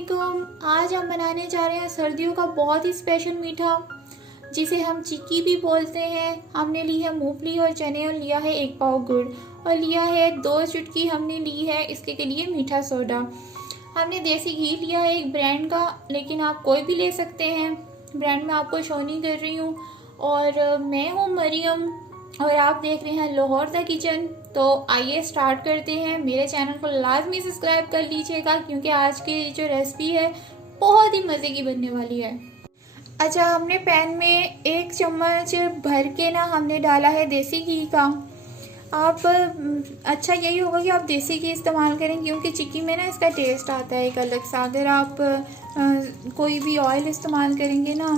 अस्सलामुअलैकुम। आज हम बनाने जा रहे हैं सर्दियों का बहुत ही स्पेशल मीठा, जिसे हम चिक्की भी बोलते हैं। हमने ली है मूंगफली और चने और लिया है 1 पाव गुड़ और लिया है 2 चुटकी हमने ली है इसके लिए मीठा सोडा। हमने देसी घी लिया है एक ब्रांड का, लेकिन आप कोई भी ले सकते हैं। ब्रांड में आपको शो नहीं कर रही हूँ। और मैं हूँ मरियम और आप देख रहे हैं लाहौर द किचन। तो आइए स्टार्ट करते हैं। मेरे चैनल को लाजमी सब्सक्राइब कर लीजिएगा, क्योंकि आज की जो रेसिपी है बहुत ही मज़े की बनने वाली है। अच्छा, हमने पैन में 1 चम्मच भर के ना हमने डाला है देसी घी का। आप अच्छा यही होगा कि आप देसी घी इस्तेमाल करें, क्योंकि चिक्की में ना इसका टेस्ट आता है एक अलग सा। अगर आप कोई भी ऑयल इस्तेमाल करेंगे ना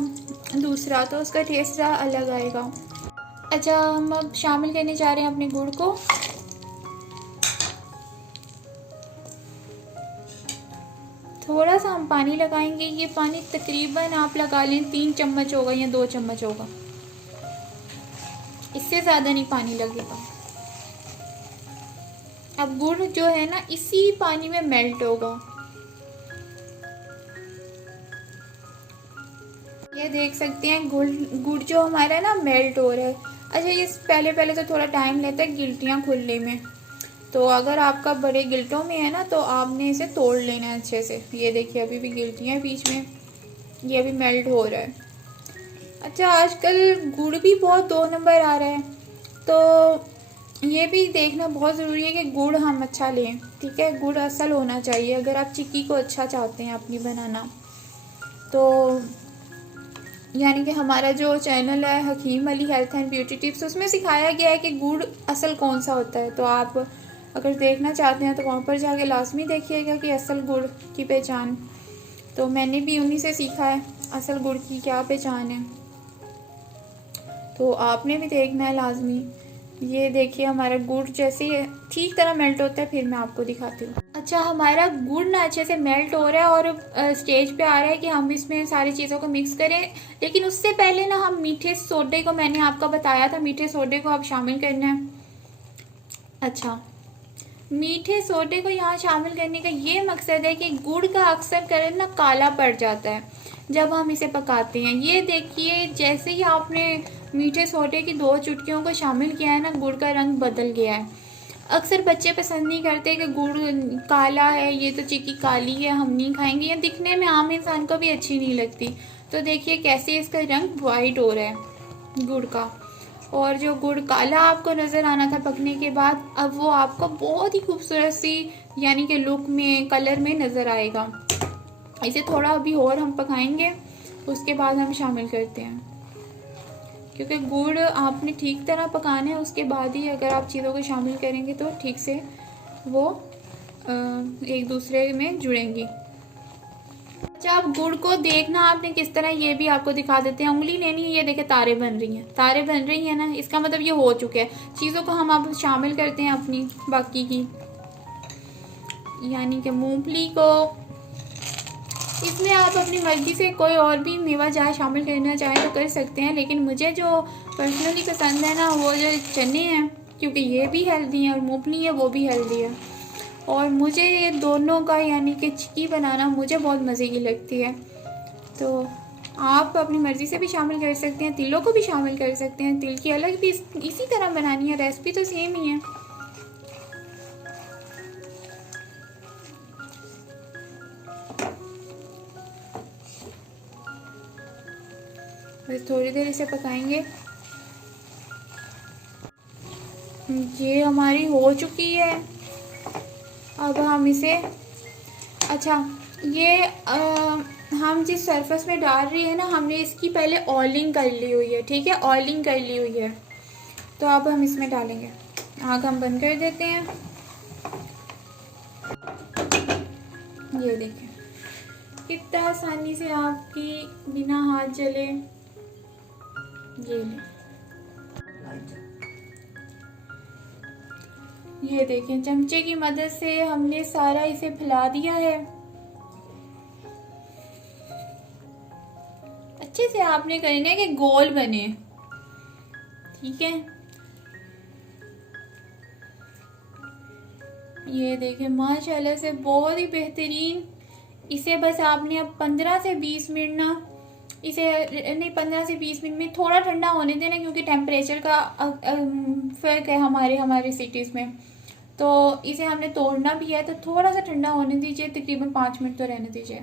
दूसरा, तो उसका टेस्ट ज़रा अलग आएगा। अच्छा, हम अब शामिल करने जा रहे हैं अपने गुड़ को। थोड़ा सा हम पानी लगाएंगे। ये पानी तकरीबन आप लगा लें 3 चम्मच होगा या 2 चम्मच होगा, इससे ज़्यादा नहीं पानी लगेगा। अब गुड़ जो है ना इसी पानी में मेल्ट होगा। ये देख सकते हैं गुड़ जो हमारा ना मेल्ट हो रहा है। अच्छा, ये पहले तो थोड़ा टाइम लेता है गिल्टियाँ खुलने में, तो अगर आपका बड़े गिल्टों में है ना तो आपने इसे तोड़ लेना है अच्छे से। ये देखिए अभी भी गिल्टियाँ हैं बीच में, ये अभी मेल्ट हो रहा है। अच्छा, आजकल गुड़ भी बहुत 2 नंबर आ रहा है, तो ये भी देखना बहुत ज़रूरी है कि गुड़ हम अच्छा लें। ठीक है, गुड़ असल होना चाहिए अगर आप चिक्की को अच्छा चाहते हैं अपनी बनाना। तो यानी कि हमारा जो चैनल है Hakim Ali health and beauty tips, उसमें सिखाया गया है कि गुड़ असल कौन सा होता है। तो आप अगर देखना चाहते हैं तो वहाँ पर जाके लाजमी देखिएगा कि असल गुड़ की पहचान। तो मैंने भी उन्हीं से सीखा है असल गुड़ की क्या पहचान है, तो आपने भी देखना है लाजमी। ये देखिए हमारा गुड़ जैसे ठीक तरह मेल्ट होता है, फिर मैं आपको दिखाती हूँ। अच्छा, हमारा गुड़ ना अच्छे से मेल्ट हो रहा है और स्टेज पे आ रहा है कि हम इसमें सारी चीज़ों को मिक्स करें। लेकिन उससे पहले ना हम मीठे सोडे को, मैंने आपको बताया था मीठे सोडे को आप शामिल करना है। अच्छा, मीठे सोडे को यहाँ शामिल करने का ये मकसद है कि गुड़ का अक्सर कलर ना काला पड़ जाता है जब हम इसे पकाते हैं। ये देखिए जैसे ही आपने मीठे सोडे की 2 चुटकियों को शामिल किया है ना, गुड़ का रंग बदल गया है। अक्सर बच्चे पसंद नहीं करते कि गुड़ काला है, ये तो चिक्की काली है, हम नहीं खाएंगे, या दिखने में आम इंसान को भी अच्छी नहीं लगती। तो देखिए कैसे इसका रंग वाइट हो रहा है गुड़ का। और जो गुड़ काला आपको नज़र आना था पकने के बाद, अब वो आपको बहुत ही खूबसूरत सी यानी कि लुक में, कलर में नज़र आएगा। इसे थोड़ा अभी और हम पकाएंगे, उसके बाद हम शामिल करते हैं, क्योंकि गुड़ आपने ठीक तरह पकाना है। उसके बाद ही अगर आप चीज़ों को शामिल करेंगे तो ठीक से वो एक दूसरे में जुड़ेंगी। अच्छा, आप गुड़ को देखना आपने किस तरह, ये भी आपको दिखा देते हैं। उंगली लेनी है, ये देखे तारे बन रही हैं, तारे बन रही हैं ना, इसका मतलब ये हो चुके हैं। चीज़ों को हम अब शामिल करते हैं अपनी बाकी की, यानी कि मूंगफली को। इसमें आप अपनी मर्जी से कोई और भी मेवा जाए शामिल करना चाहें तो कर सकते हैं, लेकिन मुझे जो पर्सनली पसंद है ना वो जो चने हैं, क्योंकि ये भी हेल्दी हैं और मूंगफली है वो भी हेल्दी है। और मुझे ये दोनों का यानी कि चिक्की बनाना मुझे बहुत मज़े की लगती है। तो आप अपनी मर्ज़ी से भी शामिल कर सकते हैं, तिलों को भी शामिल कर सकते हैं। तिल की अलग भी इसी तरह बनानी है, रेसिपी तो सेम ही है। बस थोड़ी देर इसे पकाएंगे। ये हमारी हो चुकी है, अब हम इसे, अच्छा ये हम जिस सरफेस में डाल रही है ना, हमने इसकी पहले ऑयलिंग कर ली हुई है। ठीक है, ऑयलिंग कर ली हुई है। तो अब हम इसमें डालेंगे। आग हम बंद कर देते हैं। ये देखें कितना आसानी से आपकी बिना हाथ जले ये देखें चमचे की मदद से हमने सारा इसे फैला दिया है। अच्छे से आपने करना है कि गोल बने। ठीक है, ये देखें माशाल्लाह से बहुत ही बेहतरीन इसे बस आपने अब 15 से 20 मिनट ना, इसे नहीं 15 से 20 मिनट में थोड़ा ठंडा होने देना, क्योंकि टेम्परेचर का फ़र्क है हमारे हमारे सिटीज़ में। तो इसे हमने तोड़ना भी है, तो थोड़ा सा ठंडा होने दीजिए, तकरीबन 5 मिनट तो रहने दीजिए।